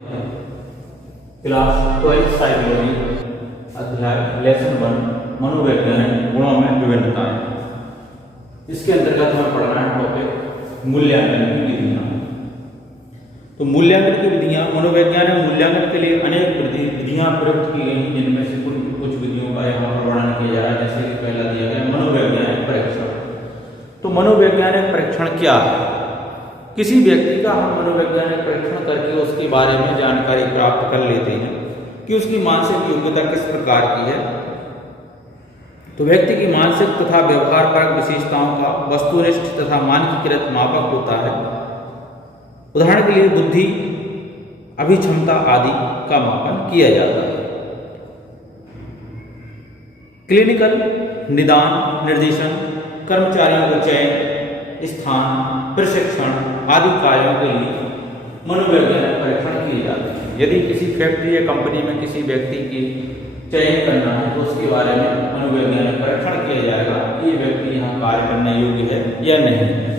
Class 12 psychology अध्याय lesson 1 मनोवैज्ञानिक गुणों में विभिन्नताएं। इसके अंतर्गत हमें पढ़ना है टॉपिक मूल्यांकन की विधियां। तो मूल्यांकन की विधियां, मनोवैज्ञानिक मूल्यांकन के लिए अनेक विधियां प्रयुक्त की गई, जिनमें से कुछ विधियों का यहाँ पर वर्णन किया जा रहा है। जैसे कि पहला दिया गया मनोवैज्ञानिक परीक्षण। तो मनोवैज्ञानिक परीक्षण क्या है? किसी व्यक्ति का हम मनोवैज्ञानिक परीक्षण करके उसके बारे में जानकारी प्राप्त कर लेते हैं कि उसकी मानसिक योग्यता किस प्रकार की है। तो व्यक्ति की मानसिक तथा व्यवहार परक विशेषताओं का वस्तुनिष्ठ तथा मानकीकृत मापक होता है। उदाहरण के लिए बुद्धि, अभिक्षमता आदि का मापन किया जाता है। क्लिनिकल निदान, निर्देशन, कर्मचारियों का चयन, स्थान, प्रशिक्षण आदि कार्यों के लिए मनोवैज्ञानिक परीक्षण किए जाते हैं। यदि किसी फैक्ट्री या कंपनी में किसी व्यक्ति की चयन करना है तो उसके बारे में मनोवैज्ञानिक परीक्षण किया जाएगा कि ये व्यक्ति यहाँ कार्य करने योग्य है या नहीं है।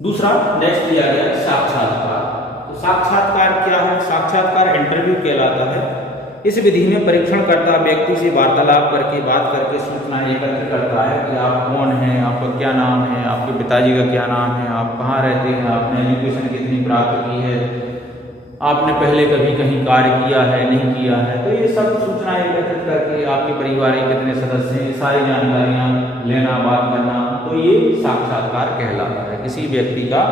दूसरा नेक्स्ट दिया गया साक्षात्कार। तो साक्षात्कार क्या है? साक्षात्कार इंटरव्यू कहलाता है। इस विधि में परीक्षणकर्ता व्यक्ति से वार्तालाप करके बात करके सूचनाएं एकत्र करता है कि आप कौन हैं, आपका क्या नाम है, आपके पिताजी का क्या नाम है, आप कहाँ रहते हैं, आपने एजुकेशन कितनी प्राप्त की है, आपने पहले कभी कहीं कार्य किया है नहीं किया है। तो ये सब सूचनाएं एकत्रित करके आपके परिवार के कितने सदस्य हैं, सारी जानकारियाँ लेना, बात करना, तो ये साक्षात्कार कहलाता है। किसी व्यक्ति का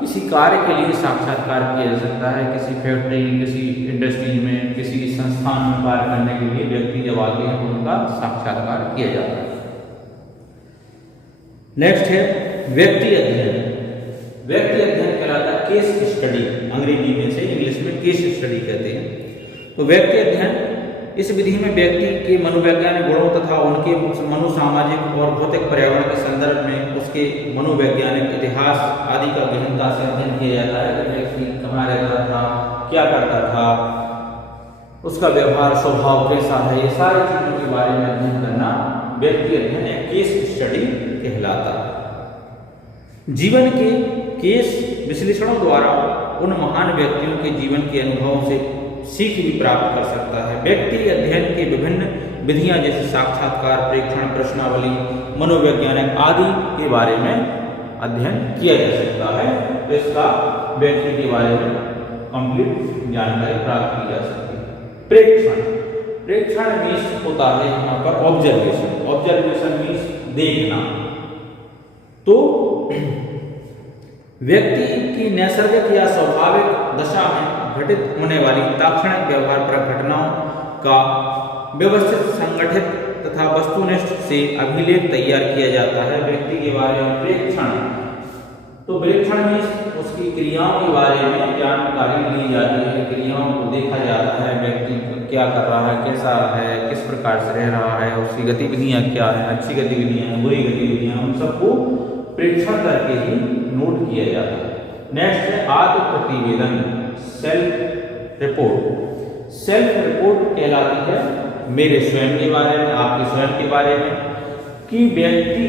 किसी कार्य के लिए साक्षात्कार किया जा सकता है। किसी फैक्ट्री, किसी इंडस्ट्री में, किसी संस्थान में कार्य करने के लिए व्यक्ति जब आते हैं तो उनका साक्षात्कार किया जाता है। नेक्स्ट है व्यक्ति अध्ययन। व्यक्ति अध्ययन कहलाता है केस स्टडी, अंग्रेजी में से इंग्लिश में केस स्टडी कहते हैं। तो व्यक्ति अध्ययन इस विधि में व्यक्ति के मनोवैज्ञानिक गुणों तथा उनके मनोसामाजिक और भौतिक पर्यावरण के संदर्भ में उसके मनोवैज्ञानिक इतिहास आदि का गहनता से अध्ययन किया जाता है कि व्यक्ति कहाँ रहता था, क्या करता था, उसका व्यवहार स्वभाव कैसा है, ये सारी चीजों के बारे में अध्ययन करना व्यक्ति अध्ययन या केस स्टडी कहलाता है। जीवन के केस विश्लेषणों द्वारा उन महान व्यक्तियों के जीवन के अनुभवों से सीख भी प्राप्त कर सकता है। व्यक्ति अध्ययन के विभिन्न विधियां जैसे साक्षात्कार, प्रेक्षण, प्रश्नावली, मनोवैज्ञानिक आदि के बारे में अध्ययन किया जा सकता है। तो इसका व्यक्ति के बारे में कंप्लीट जानकारी प्राप्त की जा सकती है। प्रेक्षण, प्रेक्षण मीन्स होता है यहाँ पर ऑब्जर्वेशन। ऑब्जर्वेशन मीन्स देखना। तो व्यक्ति की नैसर्गिक या स्वाभाविक दशा में घटित होने वाली तात्क्षणिक व्यवहार पर घटनाओं का व्यवस्थित, संगठित तथा वस्तुनिष्ठ से अभिलेख तैयार किया जाता है। व्यक्ति के बारे में प्रेक्षण, तो प्रेक्षण में उसकी क्रियाओं के बारे में जानकारी ली जाती है। क्रियाओं को देखा जाता है, व्यक्ति क्या कर रहा है, कैसा है, किस प्रकार से रह रहा है, उसकी गतिविधियां क्या है, अच्छी गतिविधियां, बुरी गतिविधियां, उन सबको प्रेक्षण करके ही नोट किया जाता है। नेक्स्ट है आत्म प्रतिवेदन, सेल्फ रिपोर्ट। सेल्फ रिपोर्ट कहलाती है मेरे स्वयं के बारे में, आपके स्वयं के बारे में, कि व्यक्ति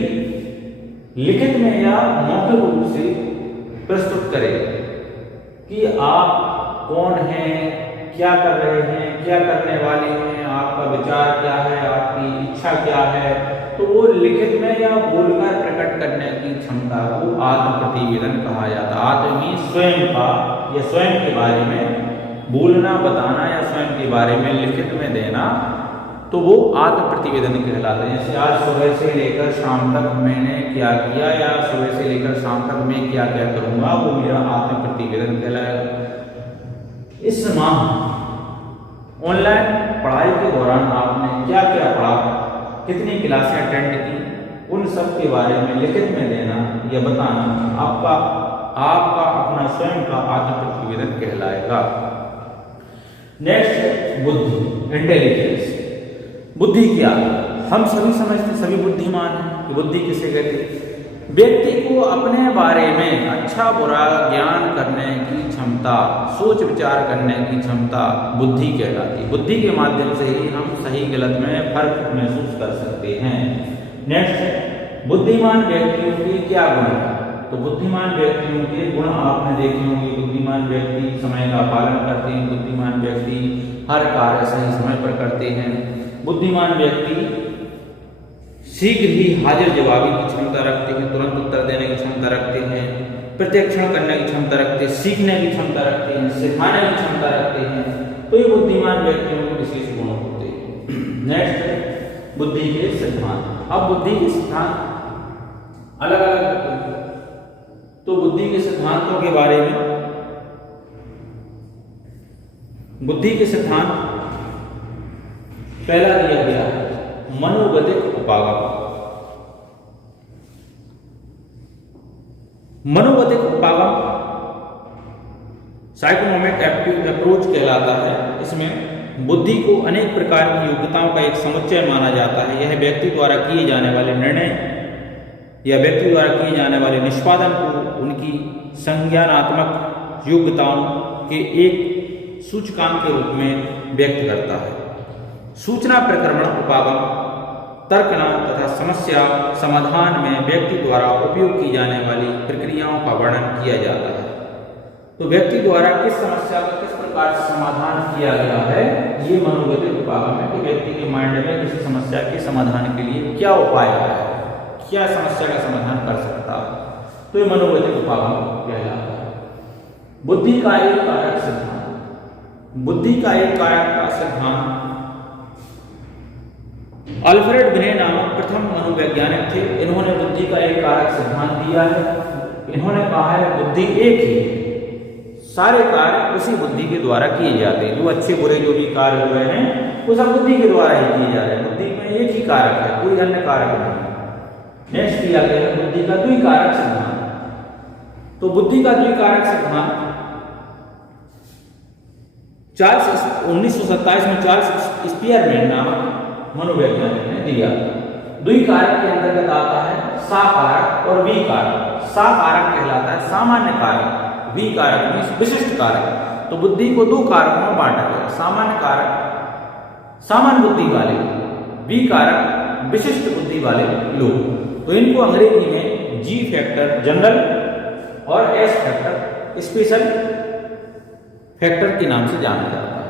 लिखित में या मौखिक रूप से प्रस्तुत करे कि आप कौन हैं, क्या कर रहे हैं, क्या करने वाले हैं, आपका विचार क्या है, आपकी इच्छा क्या है। तो वो लिखित में या बोलकर प्रकट करने की क्षमता को आत्म प्रतिवेदन कहा जाता है। आत्म स्वयं का या स्वयं के बारे में बोलना, बताना या स्वयं के बारे में लिखित में देना, तो वो आत्म प्रतिवेदन कहलाता है। जैसे आज सुबह से लेकर शाम तक मैंने क्या किया या सुबह से लेकर शाम तक मैं क्या क्या करूंगा, वो मेरा आत्म प्रतिवेदन कहलाएगा। इस माह ऑनलाइन पढ़ाई के दौरान आपने क्या क्या पढ़ा, कितनी क्लासें अटेंड की, उन सब के बारे में लिखित में देना या बताना आपका अपना स्वयं का आत्म प्रतिवेदन कहलाएगा। नेक्स्ट बुद्धि, इंटेलिजेंस। बुद्धि क्या है? हम सभी समझते, सभी बुद्धिमान हैं कि बुद्धि किसे कहते हैं? व्यक्ति को अपने बारे में अच्छा बुरा ज्ञान करने की क्षमता, सोच विचार करने की क्षमता बुद्धि कहलाती है। बुद्धि के माध्यम से ही हम सही गलत में फर्क महसूस कर सकते हैं। नेक्स्ट, बुद्धिमान व्यक्तियों के क्या गुण है? तो बुद्धिमान व्यक्तियों के गुण आपने देखे होंगे। बुद्धिमान बुद्धिमान व्यक्ति समय का पालन करते हैं, बुद्धिमान व्यक्ति हर कार्य सही समय पर करते हैं, बुद्धिमान व्यक्ति शीघ्र ही हाजिर जवाबी की क्षमता रखते हैं, तुरंत उत्तर देने की क्षमता रखते हैं, प्रत्यक्षण करने की क्षमता रखते हैं, सीखने की क्षमता रखते हैं, सिखाने की क्षमता रखते हैं। तो ये बुद्धिमान व्यक्तियों के विशेष गुण होते हैं। नेक्स्ट, बुद्धि के सिद्धांत। अब बुद्धि के सिद्धांत अलग अलग होते हैं। तो बुद्धि के सिद्धांतों के बारे में, बुद्धि के सिद्धांत पहला दिया गया है मनोगतिक उपागम। मनोगतिक उपागम साइकोनोमिक अप्रोच कहलाता है। इसमें बुद्धि को अनेक प्रकार की योग्यताओं का एक समुच्चय माना जाता है। यह व्यक्ति द्वारा किए जाने वाले निर्णय या व्यक्ति द्वारा किए जाने वाले निष्पादन को उनकी संज्ञानात्मक योग्यताओं के एक सूचकांक के रूप में व्यक्त करता है। सूचना प्रक्रमण उपागम तर्कना तथा समस्या समाधान में व्यक्ति द्वारा उपयोग की जाने वाली प्रक्रियाओं का वर्णन किया जाता है। तो व्यक्ति द्वारा किस समस्या का किस प्रकार से समाधान किया गया है, ये मनोगतिक उपागम है कि व्यक्ति के माइंड में किसी समस्या के समाधान के लिए क्या उपाय है, क्या समस्या का समाधान कर सकता है। तो ये मनोगतिक उपागम कहलाता है। बुद्धि का एक कारक सिद्धांत। बुद्धि का एक कारक का सिद्धांत अल्फ्रेड बिने नामक प्रथम मनोवैज्ञानिक थे। इन्होंने बुद्धि का एक कारक सिद्धांत दिया है। इन्होंने कहा है बुद्धि एक ही है, सारे कार्य उसी बुद्धि के द्वारा किए जाते हैं। जो अच्छे बुरे जो भी कार्य हुए हैं वो सब बुद्धि के द्वारा ही किए जा रहे हैं। बुद्धि में एक ही कारक है, कोई अन्य कारक नहीं। नेक्स्ट दिया गया है बुद्धि का द्विकारक सिद्धांत। तो बुद्धि का द्विकारक सिद्धांत 1927 में चार्ल्स स्पियरमैन नामक मनोवैज्ञानिक ने दिया। द्विकारक के अंतर्गत आता है साकारक और विकारक। साकारक कहलाता है सामान्य कारक, विकारक में विशिष्ट कारक। तो बुद्धि को दो कारकों में बांटा गया, सामान्य कारक सामान्य बुद्धि वाले, विकारक विशिष्ट बुद्धि वाले लोग। तो इनको अंग्रेजी में जी फैक्टर जनरल और एस फैक्टर स्पेशल फैक्टर के नाम से जाना जाता है।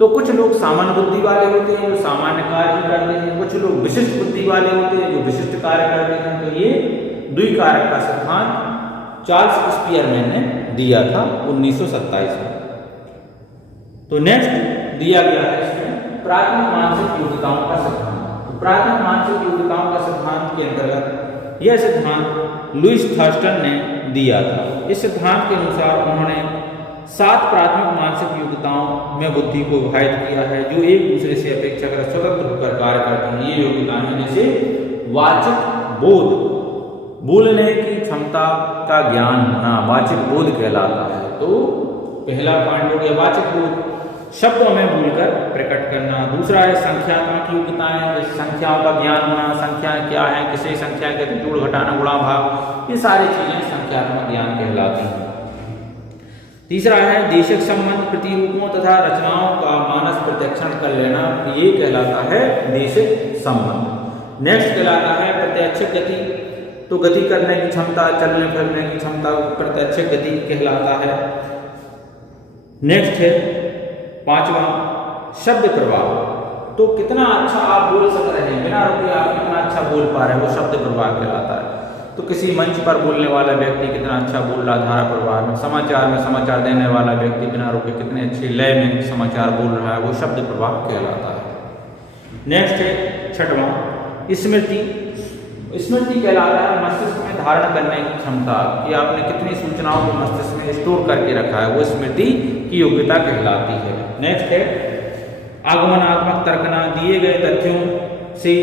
तो कुछ लोग सामान्य बुद्धि वाले होते हैं जो सामान्य कार्य करते हैं, कुछ लोग विशिष्ट बुद्धि वाले होते हैं जो विशिष्ट कार्य करते हैं। तो ये द्विकारक का सिद्धांत चार्ल्स स्पियरमैन ने दिया था 1927 में। तो नेक्स्ट दिया गया है इसमें प्राथमिक मानसिक योग्यताओं का सिद्धांत। तो प्राथमिक मानसिक योग्यताओं का सिद्धांत के अंतर्गत यह सिद्धांत लुईस थर्स्टन ने दिया था। इस सिद्धांत के अनुसार उन्होंने 7 प्राथमिक मानसिक योग्यताओं में बुद्धि को विभाजित किया है जो एक दूसरे से अपेक्षाकृत स्वतंत्र होकर कार्य करते हैं। ये योग्यताएं हैं जैसे वाचिक बोध, बोलने की क्षमता का ज्ञान होना वाचिक बोध कहलाता है। तो पहला पॉइंट हो गया वाचिक बोध, शब्दों में बोलकर प्रकट करना। दूसरा है संख्यात्मक योग्यताएं, जैसे संख्याओं का ज्ञान होना, संख्याएं क्या है, किसे संख्या कहते हैं, जोड़ घटाना गुणा भाग, ये सारी चीजें संख्यात्मक ज्ञान कहलाती हैं। तीसरा है देशक संबंध, प्रतिरूपों तथा रचनाओं का मानस प्रत्यक्षण कर लेना, ये कहलाता है देशक संबंध। नेक्स्ट कहलाता है प्रत्यक्ष गति। तो गति करने की क्षमता, चलने फिरने की क्षमता प्रत्यक्ष गति कहलाता है। नेक्स्ट है 5वां शब्द प्रवाह। तो कितना अच्छा आप बोल सक रहे हैं, बिना रुके आप कितना अच्छा बोल पा रहे हैं, वो शब्द प्रवाह कहलाता है। तो किसी मंच पर बोलने वाला व्यक्ति कितना अच्छा बोल रहा, धारा प्रवाह में समाचार देने वाला व्यक्ति बिना रुके कितने अच्छे लय में समाचार बोल रहा है, वो शब्द प्रवाह कहलाता है। नेक्स्ट है 6वां स्मृति। स्मृति कहलाता है मस्तिष्क में धारण करने की क्षमता, कि आपने कितनी सूचनाओं को मस्तिष्क में स्टोर करके रखा है, वो स्मृति की योग्यता कहलाती है। नेक्स्ट है आगमनात्मक तर्कना, दिए गए तथ्यों से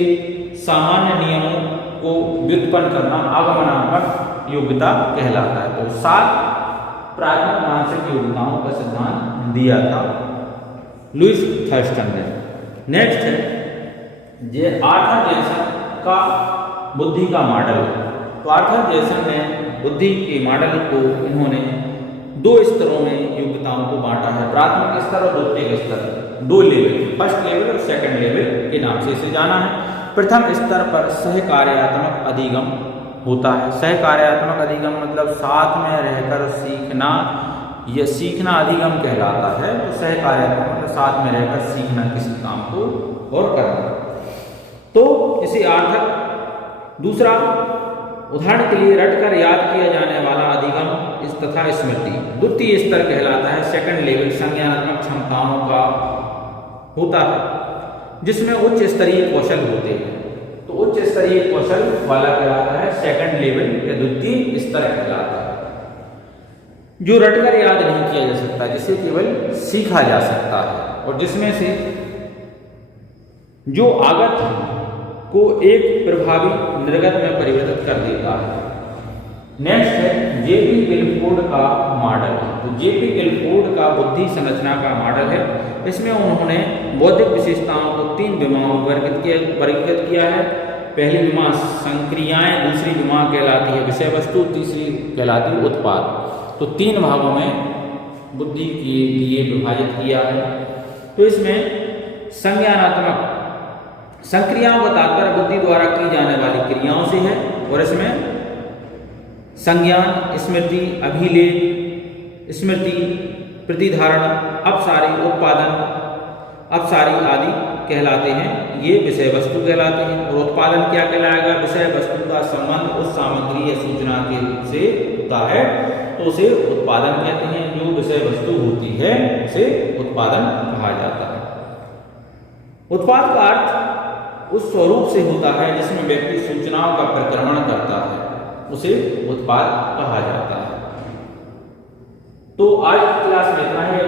सामान्य नियमों को व्युत्पन्न करना आगमनात्मक योग्यता कहलाता है। तो 7 प्राथमिक मानसिक योग्यताओं का सिद्धांत दिया था लुईस थर्स्टन ने। नेक्स्ट है आर्थर जेसन का बुद्धि का मॉडल। तो आर्थर जेसन ने बुद्धि के मॉडल को इन्होंने 2 स्तरों में योग्यताओं को बांटा है, प्राथमिक स्तर और द्वितीयक स्तर, 2 लेवल, फर्स्ट लेवल और सेकंड लेवल के नाम से इसे जाना है। प्रथम स्तर पर सहकार्यात्मक अधिगम होता है। सहकार्यात्मक अधिगम मतलब साथ में रहकर सीखना यह सीखना अधिगम कहलाता है। तो सहकार्यात्मक मतलब साथ में रहकर सीखना किसी काम को और करना। तो इसे आर्थक दूसरा उदाहरण के लिए रटकर याद किया जाने वाला अधिगम इस तथा स्मृति द्वितीय स्तर कहलाता है। सेकंड लेवल संज्ञानात्मक क्षमताओं का होता है जिसमें उच्च स्तरीय कौशल होते हैं। तो उच्च स्तरीय कौशल वाला कहलाता है सेकंड लेवल या द्वितीय स्तर कहलाता है, जो रटकर याद नहीं किया जा सकता, जिसे केवल सीखा जा सकता है और जिसमें से जो आगत को एक प्रभावी निर्गत में परिवर्तित कर देता है। नेक्स्ट है जेपी गिलफोर्ड का मॉडल। तो जेपी गिलफोर्ड का बुद्धि संरचना का मॉडल है। इसमें उन्होंने बौद्धिक विशेषताओं को 3 विमाओं में वर्गीकृत किया है। पहली विमा संक्रियाएं, दूसरी विमा कहलाती है विषय वस्तु, तीसरी कहलाती है उत्पाद। तो 3 भागों में बुद्धि के लिए विभाजित किया है। तो इसमें संज्ञानात्मक संक्रियाओं का तात्पर्य बुद्धि द्वारा की जाने वाली क्रियाओं से है और इसमें संज्ञान, स्मृति, अभिलेख, स्मृति, प्रतिधारण, अपसारी, उत्पादन, अपसारी आदि कहलाते हैं। ये विषय वस्तु कहलाते हैं। और उत्पादन क्या कहलाएगा? विषय वस्तु का संबंध उस सामग्री या सूचना के से होता है तो उसे उत्पादन कहते हैं। जो विषय वस्तु होती है उसे उत्पादन कहा जाता है। उत्पाद का अर्थ उस स्वरूप से होता है जिसमें व्यक्ति सूचनाओं का प्रक्रमण करता है, उसे उत्पाद कहा जाता है। तो आज की क्लास में इतना ही।